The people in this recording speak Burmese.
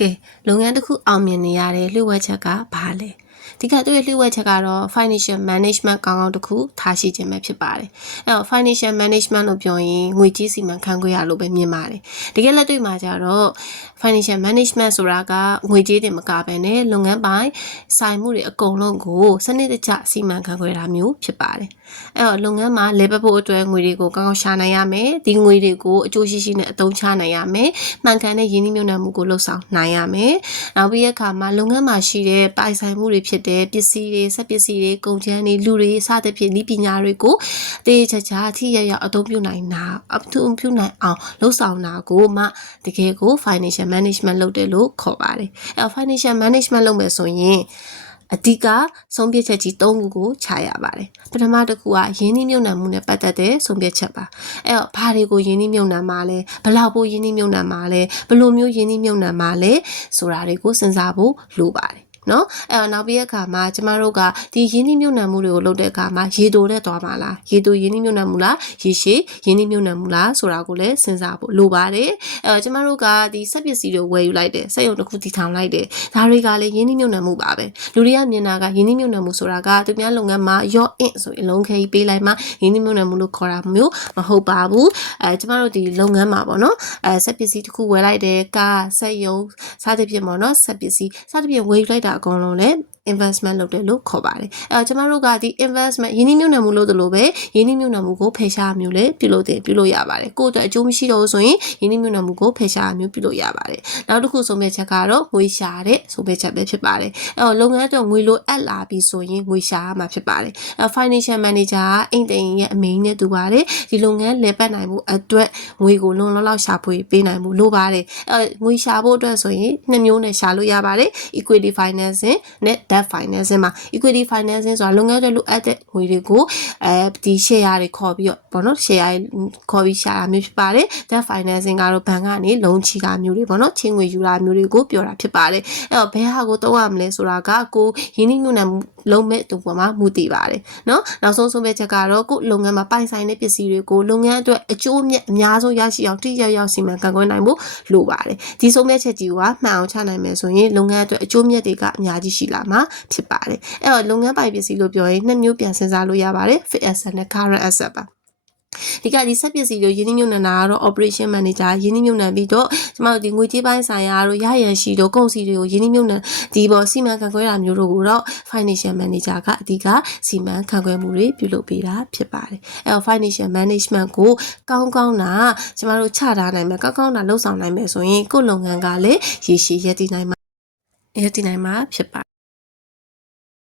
ကဲလုပ်ငန်းတစ်ခုအောင်မြင်နေရတဲ့လျှို့ဝှက်ချက်ကဘာလဲဒီကသူ့ရဲ့လျှို့ဝှက်ချက်ကတော့ financial management ကောင်းကောင်းတစ်ခုထားရှိခြင်းပဲဖြစ်ပါတယ်အဲ့တော့ financial management လို့ပြောရင်ငွေကြေးစီမံခန့်ခွဲရလို့ပဲမြင်ပါတယ်တကယ်လက်တွေ့မှာကျတော့ financial management ဆိုတာကငွေကြေးတင်မကဘဲနဲ့လုပ်ငန်းပိုင်းဆိုင်မှုတွေအကုန်လုံးကိုစနစ်တကျစီမံခန့်ခွဲတာမျိုးဖြစ်ပါတယ်အဲ့တော့လုပ်ငန်းမှာလဲပတ်ဖို့အတွက်ငွေတွေကိုကောင်းကောင်းရှာနိုင်ရမယ်ဒီငွေတွေကိုအကျိုးရှိရှိနဲ့အသုံးချနိုင်ရမယ်မှန်ကန်တဲ့ရင်းနှီးမြှုပ်နှံမှုကိုလှုပ်ဆောင်နိုင်ရမယ်နောက်ပြီးတဲ့အခါမှာလုပ်ငန်းမှာရှိတဲ့ပိုင်ဆိုင်မှုတွေဖြစ်တဲ့ပစ္စည်းတွေစက်ပစ္စည်းတွေကုန်ကျန်းတွေလူတွေစသဖြင့်ဤပညာတွေကိုတည်ချာချာထိရရအသုံးပြုနိုင်တာအသုံးပြုနိုင်အောင်လှုပ်ဆောင်တာကိုမှတကယ်ကို financial management လုပ်တယ်လို့ခေါ်ပါတယ်အဲ့တော့ financial management လုပ်မယ်ဆိုရင်အဓိကဆုံးဖြတ်ချက်ကြီး၃ခုကိုခြာရပါတယ်ပထမတစ်ခုကရင်းနှီးမြှုပ်နှံမှုနဲ့ပတ်သက်တဲ့ဆုံးဖြတ်ချက်ပါအဲ့တော့ဘာတွေကိုရင်းနှီးမြှုပ်နှံမှာလဲဘယ်လောက်ပိုရင်းနှီးမြှုပ်နှံမှာလဲဘယ်လိုမျိုးရင်းနှီးမြှုပ်နှံမှာလဲဆိုတာတွေကိုစဉ်းစားဖို့လိုပါတယ်နော်အဲ့တော့နောက်ပြီးတဲ့အခါမှာကျမတို့ကဒီရင်းနှီးမြှုပ်နှံမှုတွေကိုလုပ်တဲ့အခါမှာရေတိုနဲ့သွားပါလားရေတိုရင်းနှီးမြှုပ်နှံမှုလားရေရှည်ရင်းနှီးမြှုပ်နှံမှုလားဆိုတာကိုလည်းစဉ်းစားဖို့လိုပါတယ်အဲ့တော့ကျမတို့ကဒီစက်ပစ္စည်းတွေဝယ်ယူလိုက်တယ်စက်ရုံတစ်ခုတည်ထောင်လိုက်တယ်ဒါတွေကလည်းရင်းနှီးမြှုပ်နှံမှုပါပဲလူတွေကမြင်တာကရင်းနှီးမြှုပ်နှံမှုဆိုတာကသူများလုပ်ငန်းမှာရော့အင့်ဆိုရင်လုံးခဲပေးလိုက်မှရင်းနှီးမြှုပ်နှံမှုလို့ခေါ်တာမျိုးမဟုတ်ပါဘူးကျမတို့ဒီလုပ်ငန်းမှာပေါ့နော်စက်ပစ္စည်းတစ်ခုဝယ်လိုက်တယ်ကားစက်ရုံစသဖြင့်ပေါ့နော်စက်ပစ္စည်းစသဖြင့်ဝယ်ယူလိုက်တာအကုန်လုံးလည်း investment လုပ်တယ်လို့ခေါ်ပါတယ်အဲတော့ကျမတို့ကဒီ investment ရင်းနှီးမြှုပ်နှံမှုလုပ်တယ်လို့ပဲရင်းနှီးမြှုပ်နှံမှုကိုဖယ်ရှားမျိုးလည်းပြုလို့ရပါတယ်ကိုယ့်အတွက်အကျိုးမရှိတော့ဘူးဆိုရင်ရင်းနှီးမြှုပ်နှံမှုကိုဖယ်ရှားမျိုးပြုလို့ရပါတယ်နောက်တစ်ခုဆုံးဖြတ်ချက်ကတော့ငွေရှာတဲ့ဆုံးဖြတ်ချက်ပဲဖြစ်ပါတယ်အဲတော့လုပ်ငန်းအတွက်ငွေလိုအပ်လာပြီဆိုရင်ငွေရှာရမှာဖြစ်ပါတယ်အဲ financial manager ကအိမ်တိန်ရဲ့အမိန့်နဲ့တူပါတယ်ဒီလုပ်ငန်းလည်ပတ်နိုင်မှုအတွက်ငွေကိုလုံလောက်ရှာဖွေပေးနိုင်မှုလိုပါတယ်အဲငွေရှာဖို့အတွက်ဆိုရင်နှစ်မျိုးနဲ့ရှာလို့ရပါတယ် equity financing နဲ့ debt financing မှာ equity financing ဆိုတာလုပ်ငန်းတွေလိုအပ်တဲ့ငွေတွေကိုဒီ share တွေခေါ်ပြီးတော့ပေါ့နော် share ခေါ်ပြီးရှာတာမျိုးဖြစ်ပါတယ် debt financing ကတော့ဘဏ်ကနေလုံးချီတာမျိုးတွေပေါ့နော်ချင်းငွေယူတာမျိုးတွေကိုပြောတာဖြစ်ပါတယ်အဲ့တော့ဘယ်ဟာကိုသုံးရမလဲဆိုတာကကိုရင်းနှီးမြှုပ်နှံမှုလုံးမဲ့တူပေါ်မှာမူတည်ပါတယ်နော်နောက်ဆုံးဆုံးဖြတ်ချက်ကတော့ကိုလုပ်ငန်းမှာပိုင်ဆိုင်တဲ့ပစ္စည်းတွေကိုလုပ်ငန်းအတွက်အကျိုးအမြတ်အများဆုံးရရှိအောင်ထိရောက်စီမံခန့်ခွဲနိုင်ဖို့လိုပါတယ်ဒီဆုံးဖြတ်ချက်ကြီးကမှန်အောင်ချနိုင်မယ်ဆိုရင်လုပ်ငန်းအတွက်အကျိုးအမြတ်တွေကအများကြီးရှိလာမှာဖြစ်ပါတယ်အဲ့တော့လုပ်ငန်းပိုင်ပစ္စည်းလို့ပြောရင်နှစ်မျိုးပြန်စဉ်းစားလို့ရပါတယ် fixed asset နဲ့ current asset ပါဒီစက်ပစ္စည်းတွေရင်းနှီးမြှုပ်နှံတာကတော့ operation manager ရင်းနှီးမြှုပ်နှံပြီးတော့ကျမတို့ဒီငွေကြေးပိုင်းဆိုင်ရာတို့ရရန်ရှိတို့ကုန်စည်တွေကိုရင်းနှီးမြှုပ်နှံဒီပေါ်စီမံခန့်ခွဲတာမျိုးတို့ကိုတော့ financial manager ကအဓိကစီမံခန့်ခွဲမှုတွေပြုလုပ်ပေးတာဖြစ်ပါတယ်အဲ့တော့ financial management ကိုကောင်းကောင်းတာကျမတို့ချထားနိုင်မယ်ကောင်းကောင်းတာလှုပ်ဆောင်နိုင်မယ်ဆိုရင်ကိုယ့်လုပ်ငန်းကလည်းရည်ရှိရည်တည်နိုင်မှာဖြစ်ပါ